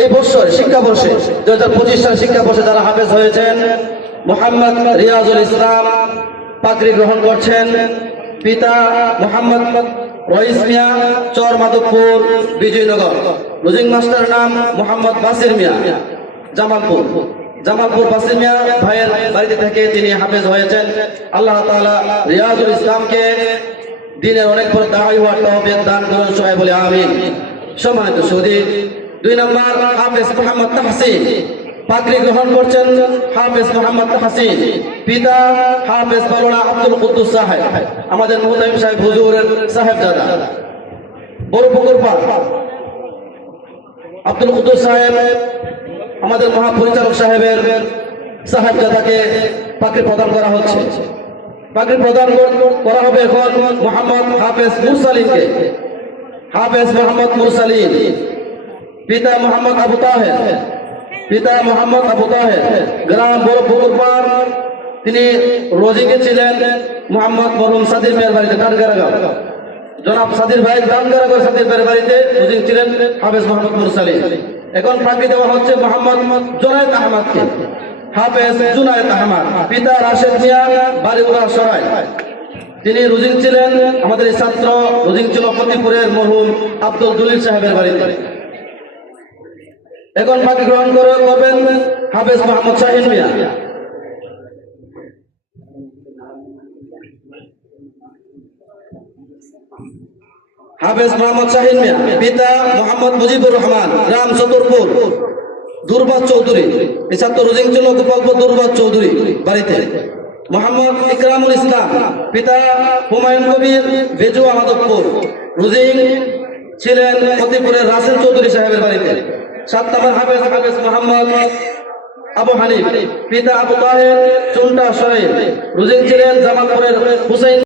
এই বছর শিক্ষাবর্ষে 2025 সাল শিক্ষাবর্ষে যারা হাফেজ হয়েছেন, মোহাম্মদ রিয়াজুল ইসলাম পাগড়ি গ্রহণ করছেন। পিতা মোহাম্মদ রইস মিয়া, চর মাধবপুর, বিজয়নগর। লুজিং মাস্টারের নাম মোহাম্মদ বাসির মিয়া, জামালপুর বাসির মিয়া ভাইয়ের বাড়িতে থেকে তিনি হাফেজ হয়েছেন। আল্লাহ তাআলা রিয়াজুল ইসলামকে দিনের অনেক বড় দায়ী হওয়ার তৌফিক দান করুন, সবাই বলে আমিন। সম্মানিত সুধী, 2 নম্বর হাফেজ মোহাম্মদ তাহসিন পাগড়ি গ্রহণ করছেন। হাফেজ মোহাম্মদ তাহসিন, পিতা হাফেজ মাওলানা আব্দুল কুদ্দুস সাহেব, আমাদের মুহতামিম সাহেব হুজুরের সাহেবজাদা। বড় পুকুর পাড় আব্দুল কুদ্দুস সাহেব আমাদের মহাপরিচালক সাহেবের সাহেবজাদাকে পাগড়ি প্রদান করা হচ্ছে। পাগড়ি প্রদান করা হবে এখন মোহাম্মদ হাফেজ মুরসালিনকে। হাফেজ মোহাম্মদ মুরসালিন, পিতা মোহাম্মদ আবু তাহের, গ্রাম বড় পুকুর পাড়। তিনি রোজিকে ছিলেন মোহাম্মদ মরহুম সাদির মিয়ার বাড়িতে ডানগারাগাঁও। জনাব সাদির ভাই ডানগারাগাঁও সাদির ভাইয়ের বাড়িতে রোজিক ছিলেন হাফেজ মোহাম্মদ মুরসালিন। এখন পাগড়ি দেওয়া হচ্ছে মোহাম্মদ জুনায়েদ আহমদকে। হাফেজ জুনায়েদ আহমদ, পিতা রাশেদ মিয়া, বাড়িউড়া সরাই। তিনি রোজিক ছিলেন, আমাদের এই ছাত্র রোজিক ছিল ফতিপুরের মরহুম আব্দুল জলিল সাহেবের বাড়িতে। এখন পাগড়ি গ্রহণ করবেন হাফেজ মোহাম্মদ শাহিন মিয়া। হাফেজ মোহাম্মদ শাহিন মিয়া, পিতা মোহাম্মদ মুজিবুর রহমান, গ্রাম চতুরপুর, দুর্বাদ চৌধুরী। এই ছাত্র রোজিং ছিল গোপালপুর দুর্বাদ চৌধুরী বাড়িতে। মোহাম্মদ ইকরামুল ইসলাম, পিতা হুমায়ুন কবির, বেজুয়া মাধবপুর। রোজিং ছিলেন ফতিপুরের রাসেল চৌধুরী সাহেবের বাড়িতে। 7 নম্বর হাফেজ মোহাম্মদ আবু হানিফ, পিতা আবু তাহের, চুন্টা সরাই। রোজিং ছিলেন জামালপুরের হুসাইন